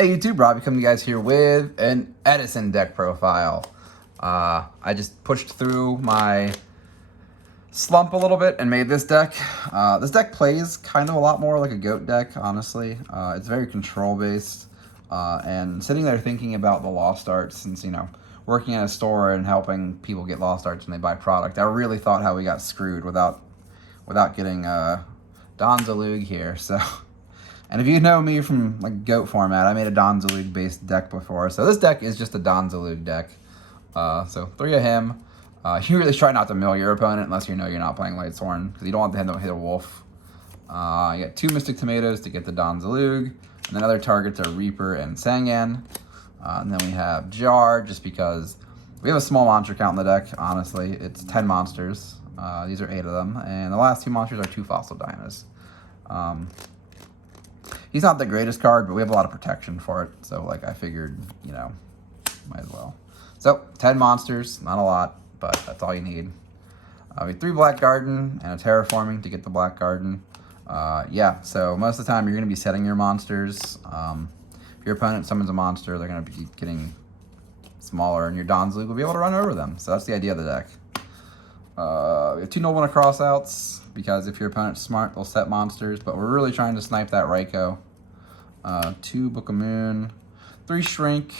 Hey YouTube, Robbie coming to you guys here with an Edison deck profile. I just pushed through my slump a little bit and made this deck. This deck plays kind of a lot more like a GOAT deck, honestly. It's very control based. And sitting there thinking about the lost arts, since, you know, working at a store and helping people get lost arts when they buy product, I really thought how we got screwed without getting Don Zaloog here, so... And if you know me from like GOAT format, I made a Don Zaloog based deck before. So this deck is just a Don Zaloog deck. So 3 of him. You really try not to mill your opponent unless you know you're not playing Lightsworn, because you don't want them to hit a wolf. You got 2 Mystic Tomatoes to get the Don Zaloog. And then other targets are Reaper and Sangan. And then we have Jar, just because we have a small monster count in the deck, honestly. It's 10 monsters. These are 8 of them. And the last 2 monsters are 2 Fossil Dinos. He's not the greatest card, but we have a lot of protection for it. So, like, I figured, you know, might as well. So, 10 monsters, not a lot, but that's all you need. We have 3 Black Garden and a Terraforming to get the Black Garden. Yeah, so most of the time you're going to be setting your monsters. If your opponent summons a monster, they're going to be getting smaller, and your Don Zaloog will be able to run over them. So that's the idea of the deck. We have 2 Noble and a Crossouts, because if your opponent's smart, they'll set monsters, but we're really trying to snipe that Raikou. 2 Book of Moon, 3 Shrink.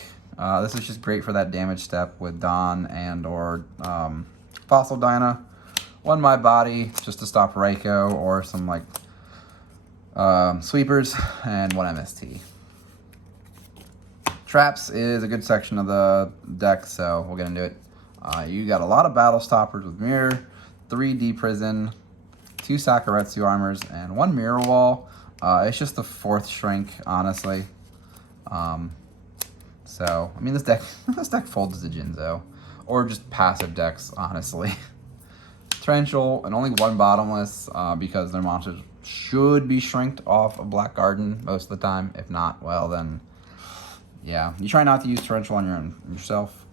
This is just great for that damage step with Don and or Fossil Dyna. 1 My Body, just to stop Raikou or some like sweepers, and 1 MST. Traps is a good section of the deck, so we'll get into it. You got a lot of Battle Stoppers with Mirror, 3 D-Prison, 2 Sakuretsu Armors, and 1 Mirror Wall. It's just the 4th Shrink, honestly. So, I mean, this deck folds to Jinzo. Or just passive decks, honestly. Torrential, and only 1 Bottomless, because their monsters should be shrinked off a Black Garden most of the time. If not, well, then, yeah. You try not to use Torrential on yourself.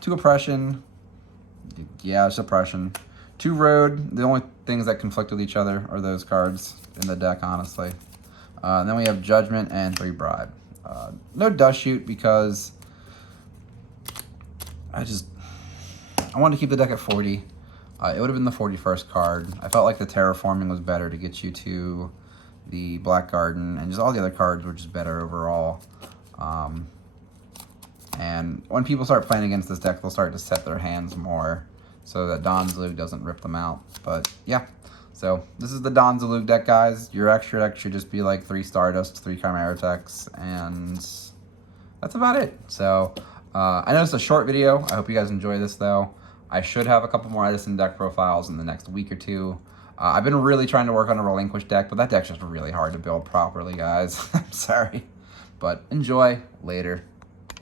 2 Oppression. Yeah, it's Oppression. 2 Road. The only things that conflict with each other are those cards in the deck, honestly. And then we have Judgment and 3 Bribe. No Dust Shoot, because I wanted to keep the deck at 40. It would have been the 41st card. I felt like the Terraforming was better to get you to the Black Garden, and just all the other cards were just better overall. And when people start playing against this deck, they'll start to set their hands more so that Don Zaloog doesn't rip them out. But yeah, so this is the Don Zaloog deck, guys. Your extra deck should just be like 3 Stardust, 3 Chimera Techs, and that's about it. So I know it's a short video. I hope you guys enjoy this, though. I should have a couple more Edison deck profiles in the next week or 2. I've been really trying to work on a Relinquish deck, but that deck's just really hard to build properly, guys. I'm sorry. But enjoy. Later.